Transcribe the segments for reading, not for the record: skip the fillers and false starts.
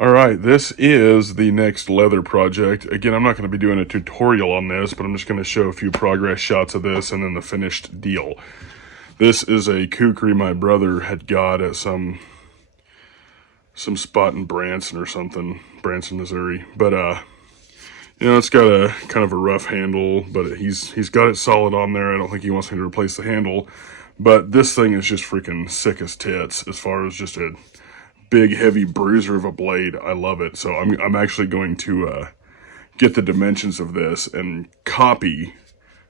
All right, this is the next leather project. Again, I'm not going to be doing a tutorial on this, but I'm just going to show a few progress shots of this and then the finished deal. This is a Kukri my brother had got at some spot in Branson or something, Branson, Missouri. But it's got a kind of a rough handle, but he's got it solid on there. I don't think he wants me to replace the handle, but this thing is just freaking sick as tits as far as just a big heavy bruiser of a blade. I love it. So I'm actually going to get the dimensions of this and copy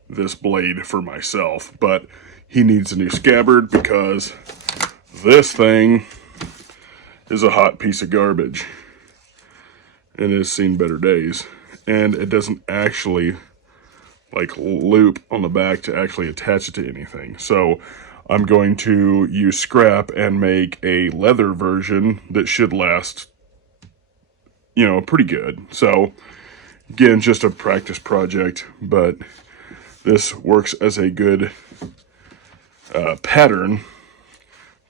this blade for myself, but he needs a new scabbard because this thing is a hot piece of garbage and has seen better days, and it doesn't actually like loop on the back to actually attach it to anything. So I'm going to use scrap and make a leather version that should last, pretty good. So again, just a practice project, but this works as a good pattern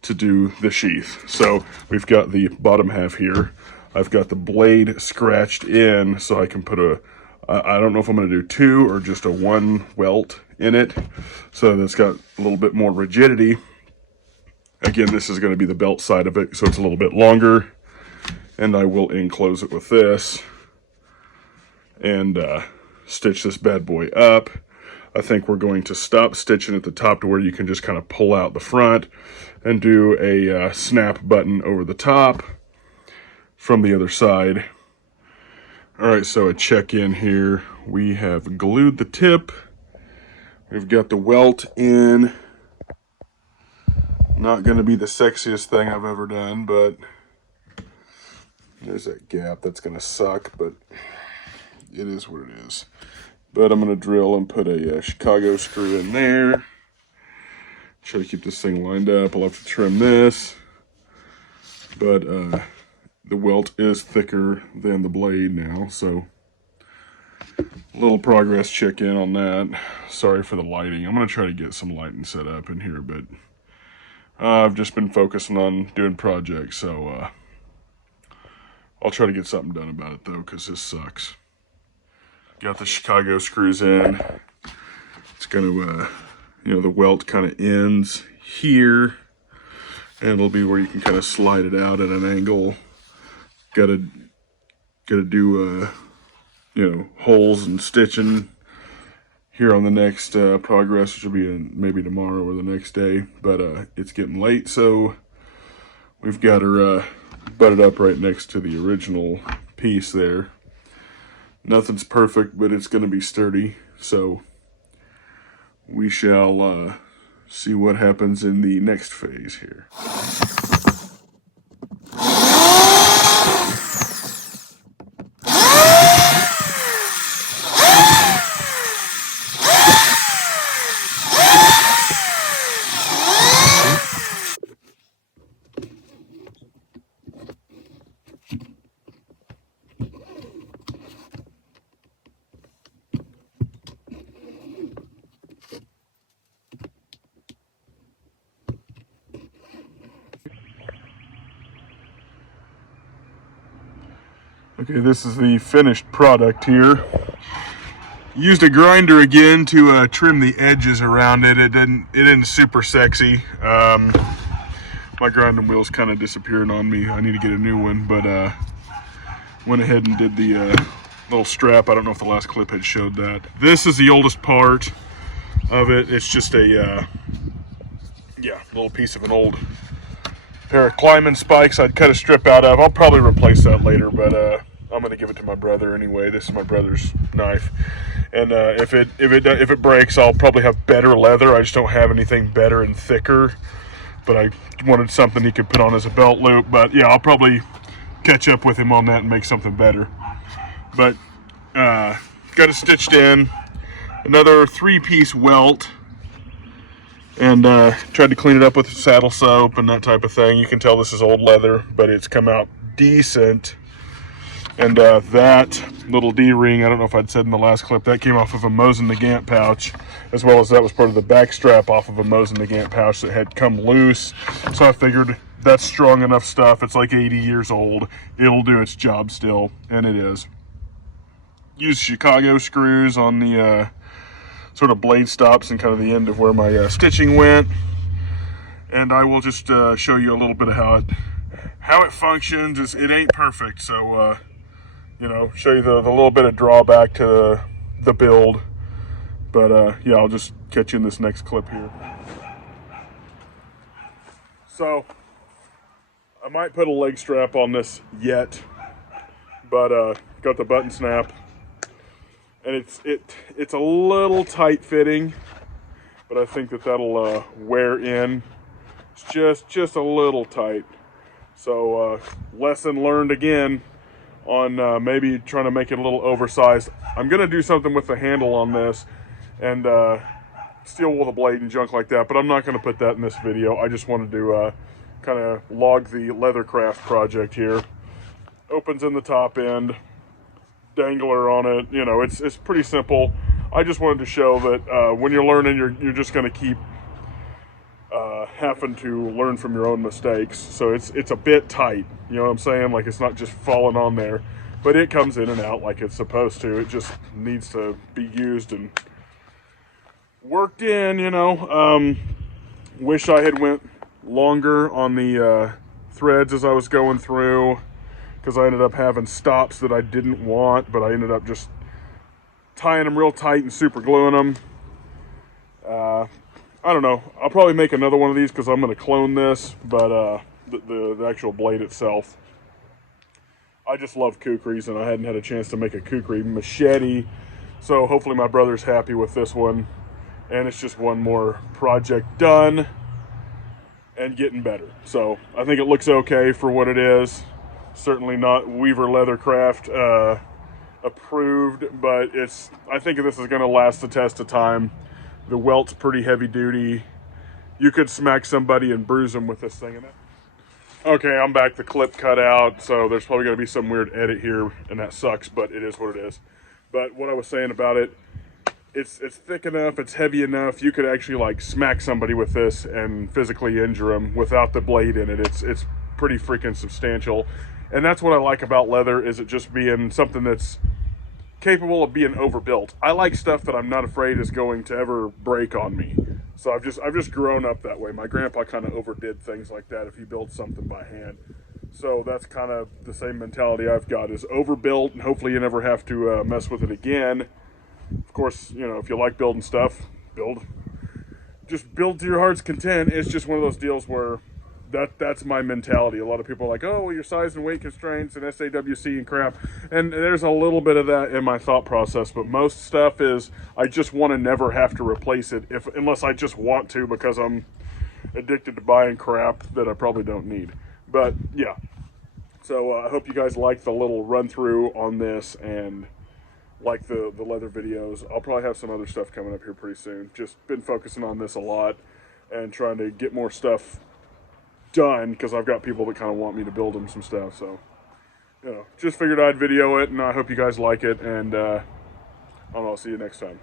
to do the sheath. So we've got the bottom half here. I've got the blade scratched in so I can put I don't know if I'm going to do two or just a one welt in it, so that's got a little bit more rigidity. Again, this is going to be the belt side of it, so it's a little bit longer, and I will enclose it with this and stitch this bad boy up. I think we're going to stop stitching at the top to where you can just kind of pull out the front and do a snap button over the top from the other side. All right, so a check-in here. We have glued the tip. We've got the welt in. Not going to be the sexiest thing I've ever done, but there's that gap. That's going to suck, but it is what it is. But I'm going to drill and put a Chicago screw in there. Try to keep this thing lined up. I'll have to trim this, but the welt is thicker than the blade now, so a little progress check in on that. Sorry for the lighting. I'm going to try to get some lighting set up in here, but I've just been focusing on doing projects, so I'll try to get something done about it, though, because this sucks. Got the Chicago screws in. It's going to, the welt kind of ends here, and it'll be where you can kind of slide it out at an angle. Gotta do holes and stitching here on the next progress, which will be maybe tomorrow or the next day. But it's getting late, so we've got her butted up right next to the original piece there. Nothing's perfect, but it's going to be sturdy. So we shall see what happens in the next phase here. Okay, this is the finished product here. Used a grinder again to trim the edges around it. It isn't super sexy. My grinding wheel's kind of disappearing on me. I need to get a new one, but went ahead and did the little strap. I don't know if the last clip had showed that. This is the oldest part of it. It's just a little piece of an old pair of climbing spikes I'd cut a strip out of. I'll probably replace that later, but I'm gonna give it to my brother anyway. This is my brother's knife, and if it breaks, I'll probably have better leather. I just don't have anything better and thicker. But I wanted something he could put on as a belt loop. But yeah, I'll probably catch up with him on that and make something better. But got it stitched in. Another 3-piece welt. And tried to clean it up with saddle soap and that type of thing. You can tell this is old leather, but it's come out decent. And that little D-ring, I don't know if I'd said in the last clip, that came off of a Mosin Nagant pouch, as well as that was part of the back strap off of a Mosin Nagant pouch that had come loose. So I figured that's strong enough stuff. It's like 80 years old. It'll do its job still, and it is. Use Chicago screws on the sort of blade stops and kind of the end of where my stitching went. And I will just show you a little bit of how it functions. It ain't perfect, so you know, show you the little bit of drawback to the build. But yeah, I'll just catch you in this next clip here. So I might put a leg strap on this yet, but got the button snap, and it's a little tight fitting, but I think that'll wear in. It's just a little tight. So lesson learned again on maybe trying to make it a little oversized. I'm gonna do something with the handle on this and steel wool the blade and junk like that, but I'm not gonna put that in this video. I just wanted to kind of log the leathercraft project here. Opens in the top end, dangler on it. You know, it's pretty simple. I just wanted to show that when you're learning, you're just gonna keep having to learn from your own mistakes. So it's a bit tight, you know what I'm saying? Like, it's not just falling on there, but it comes in and out like it's supposed to. It just needs to be used and worked in, you know. Wish I had went longer on the threads as I was going through, because I ended up having stops that I didn't want, but I ended up just tying them real tight and super gluing them. I don't know. I'll probably make another one of these because I'm going to clone this, but the actual blade itself, I just love Kukris, and I hadn't had a chance to make a Kukri machete, so hopefully my brother's happy with this one, and it's just one more project done and getting better. So I think it looks okay for what it is. Certainly not Weaver Leathercraft approved, but I think this is going to last the test of time. The welt's pretty heavy duty. You could smack somebody and bruise them with this thing. Okay, I'm back. The clip cut out, so there's probably going to be some weird edit here, and that sucks, but it is what it is. But what I was saying about it, it's thick enough, it's heavy enough, you could actually like smack somebody with this and physically injure them without the blade in it. It's pretty freaking substantial. And that's what I like about leather, is it just being something that's capable of being overbuilt. I like stuff that I'm not afraid is going to ever break on me. So I've just grown up that way. My grandpa kind of overdid things like that if he built something by hand. So that's kind of the same mentality I've got, is overbuilt, and hopefully you never have to mess with it again. Of course, you know, if you like building stuff, just build to your heart's content. It's just one of those deals where that's my mentality. A lot of people are like, oh, well, your size and weight constraints and SAWC and crap. And there's a little bit of that in my thought process, but most stuff is I just want to never have to replace it unless I just want to, because I'm addicted to buying crap that I probably don't need. But yeah, so I hope you guys like the little run through on this and like the leather videos. I'll probably have some other stuff coming up here pretty soon. Just been focusing on this a lot and trying to get more stuff done, because I've got people that kind of want me to build them some stuff. So, you know, just figured I'd video it, and I hope you guys like it, and I'll see you next time.